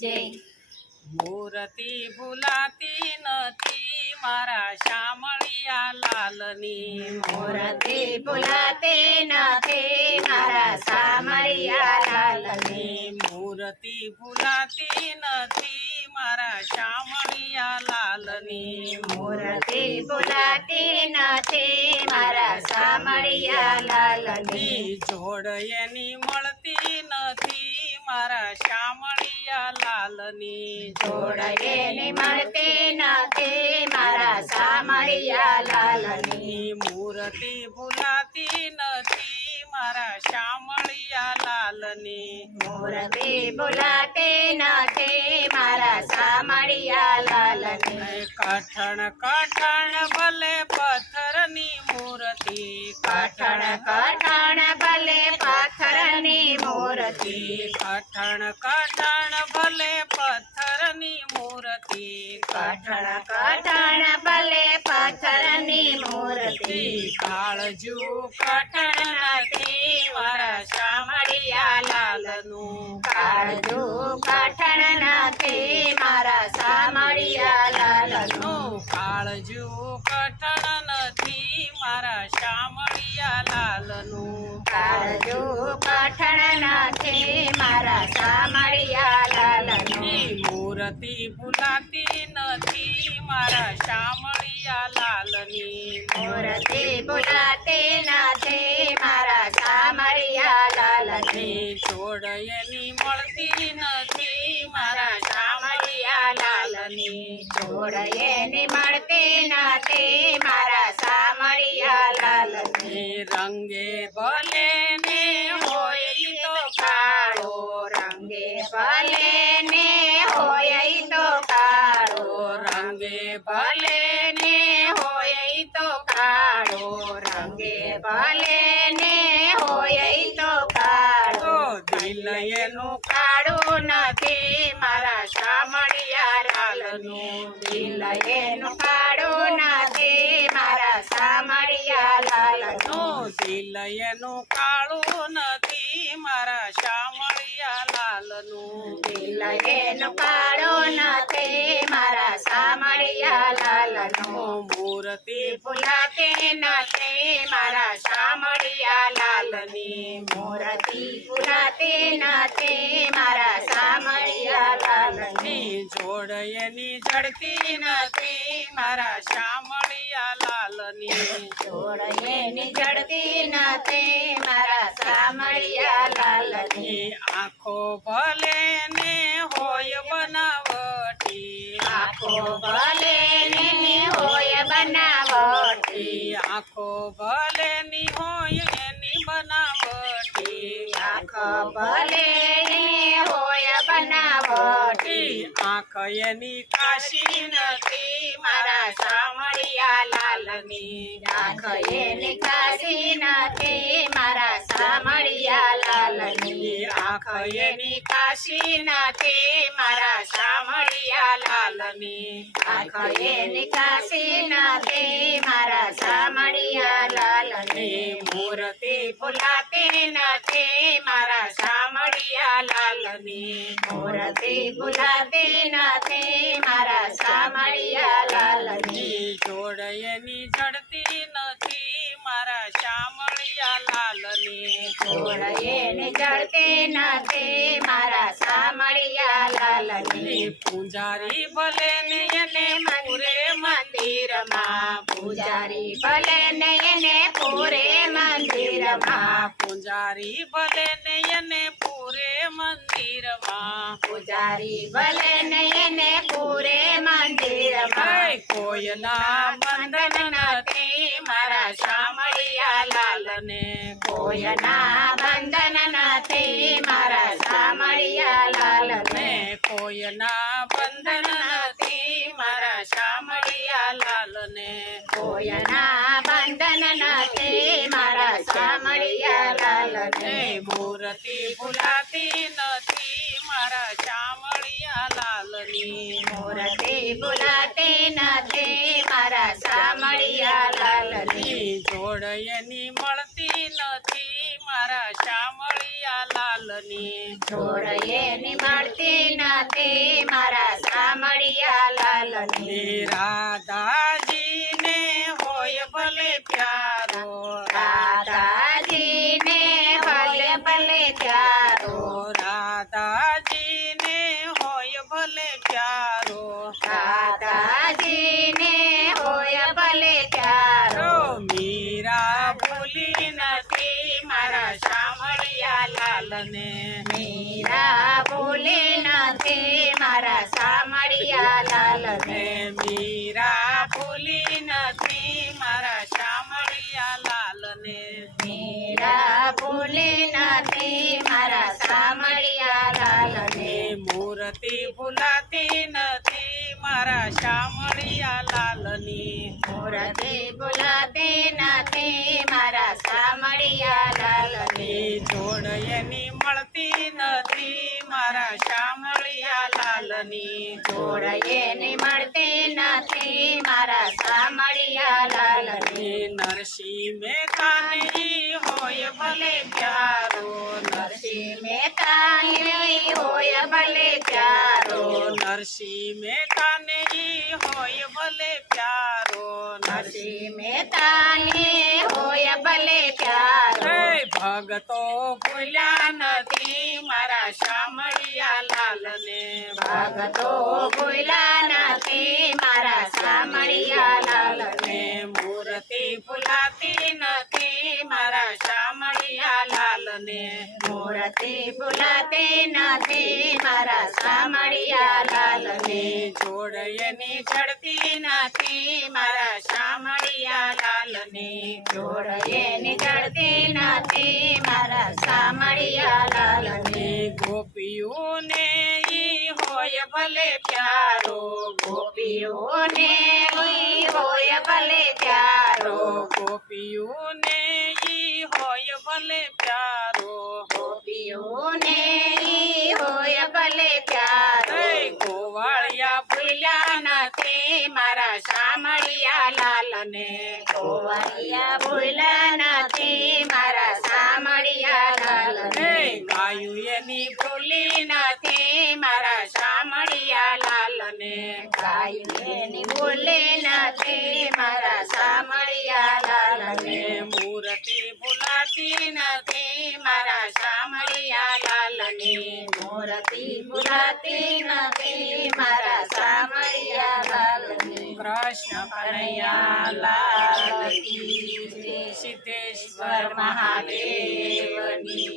જય। મૂર્તિ ભૂલાતી નથી મારા શામળિયા લાલની, મૂર્તિ ભૂલાતી નથી મારા શામળિયા લાલની, મૂર્તિ ભૂલાતી નથી મારા શામળિયા લાલની, મૂર્તિ ભૂલાતી નથી મારા શામળિયા લાલની, જોડ એની મળતી નથી મારા શામળિયા લાલની, જોડ એની મળતી નથી મારા શામળિયા લાલની, મૂર્તિ ભૂલાતી નથી મારા શામળિયા લાલની, મૂર્તિ ભૂલાતી નથી મારા શામળિયા લાલની, કઠણ કઠણ ભલે પથ્થરની મૂર્તિ, કઠણ કઠણ ભલે પથ્થરની મૂર્તિ, કઠણ કઠણ ભલે પથ્થરની મૂર્તિ, કઠણ કઠણ ભલે પથ્થરની મૂર્તિ, કાળજુ કઠણ નથી મારા શામળિયા લાલનું, કાળજુ કઠણ નથી મારા શામળિયા લાલનું, કાળજુ કઠણ નથી મારા શામળિયા લાલનું, કાળજુ કઠણ નથી મારા શામળિયા લાલનું, મૂર્તિ ભૂલાતી નથી મારા શામળિયા લાલની, મૂર્તિ ભૂલાતી નથી મારા શામળિયા લાલની, જોડ એની મળતી નથી મારા શામળિયા લાલની, જોડ એની મળતી નથી મારા શામળિયા લાલની, રંગે ભલે ને હોય ઈ તો કાળો રંગે ભલે ને હોય ઈ તો કાળો, રંગે ભલે ને હોય ઈ તો કાળો, રંગે ભલે ને હોય ઈ તો કાળો, દિલ એનું કાળું નથી મારા શામળિયા લાલનું, દિલ એનું કાળું નથી મારા શામળિયા લાલનું, દિલ એનું કાળું નથી મારા શામળિયા લાલનું, દિલ એનું કાળું નથી મારા શામળિયા લાલનું, મૂર્તિ ભૂલાતી નથી મારા શામળિયા લાલની, મૂર્તિ ભૂલાતી નથી મારા શામળિયા લાલની, જોડ એની જડતી નથી મારા શામળિયા લાલની, જોડ એની જડતી નથી મારા શામળિયા લાલની, આંખો ભલે ને હોય બનાવટી, આંખો ભલે ને હોય બનાવટી, આંખો ભલે ની હોય એની બનાવટી, આંખ ભલે ને હોય બનાવટી, આંખ એની કાશી નથી મારા શામળિયા લાલની, આંખ એની કાશી નથી મારા શામળિયા લાલની, આંખ એની કાશી નથી મારા શામળિયા લાલની, આંખ એની કાશી નથી મારા શામળિયા લાલની, મૂર્તિ ભૂલાતી નથી મારા શામળિયા લાલની, મૂર્તિ ભૂલાતી નથી મારા શામળિયા લાલની, જોડ એની જડતી નથી મારા શામળિયા લાલની, જોડ એની જડતી નથી મારા શામળિયા લાલની, પૂજારી ભલે ને એને પૂરે મંદિરમાં, પૂજારી ભલે ને એને પૂરે મંદિરમાં, પૂજારી ભલે ને એને પૂરે મંદિરમાં, પૂજારી ભલે ને એને પૂરે મંદિરમાં, કોઈના બંધન નથી મારા શામળિયા લાલને, કોઈના બંધન નથી મારા શામળિયા લાલને, કોઈના બંધન નથી મારા શામળિયા લાલને, કોઈના બંધન નથી મારા શામળિયા લાલને, મૂર્તિ ભૂલાતી નથી મારા શામળિયા લાલની, મૂર્તિ ભૂલાતી નથી મારા શામળિયા લાલની, જોડ એની મળતી નથી મારા શામળિયા લાલની, જોડ એની મળતી નથી મારા સામળિયા લાલની. રાધાજીને હોય ભલે પ્યારો રાધાજીને ભલે ભલે પ્યારો. રાધાજીને હોય ભલે પ્યારો રાધાજીને હોય ભલે પ્યારો. મીરા ભૂલી નથી મારા શામળિયા લાલને. મીરા ભૂલી નથી મારા સામળિયા લાલને. મીરા ભૂલી નથી મારા શામળિયા લાલને. મીરા ભૂલી નથી મારા સામળિયા લાલને. મૂર્તિ ભૂલાતી નથી મારા શામળિયા લાલની. મૂર્તિ ભૂલાતી નથી મારા સામળિયા લાલની. જોડ એની મળતી નથી મારા શામળિયા લાલની. જોડ એની મળતી નથી મારા સામળિયા લાલની. નરસિંહ મહેતાની હોય ભલે પ્યારો. નરસિંહ મહેતાની હોય ભલે પ્યારો. નરસિંહ મહેતાની હોય ભલે પ્યારો. નરસિંહ મહેતાની હોય ભલે પ્યારો. ભગતો ભૂલ્યા નથી મારા શામળિયા લાલને. ભગતો ભૂલા નથી મારા સામળિયા લાલને. મૂર્તિ ભૂલાતી નથી મારા શામળિયા લાલને. મૂર્તિ ભૂલાતી નથી મારા સામળિયા લાલને. જોડ એની જડતી નથી મારા શામળિયા લાલને. જોડ એની જડતી નથી મારા સામળિયા લાલને. ગોપીઓને ઈ હોય ભલે પ્યારો. ગોપીઓને ઈ હોય ભલે પ્યારો. ગોપીઓને ઈ હોય ભલે પ્યારો. ગોપીઓને ઈ હોય ભલે પ્યારો. ગોવાળિયા ભૂલ્યા નથી મારા શામળિયા લાલને. ગોવાળિયા ભૂલા નથી મારા સામળિયા લાલને. ગાયું એની ભૂલી નથી મારા શામળિયા લાલને. ગાયું એની ભૂલી નથી મારા સામળિયા લાલને. મૂર્તિ ભૂલાતી નથી મારા શામળિયા લાલને. મૂર્તિ ભૂલાતી નથી મારા સામળિયા લાલને. કૃષ્ણ કનૈયા લાલ કી જય. સિદ્ધેશ્વર મહાદેવની.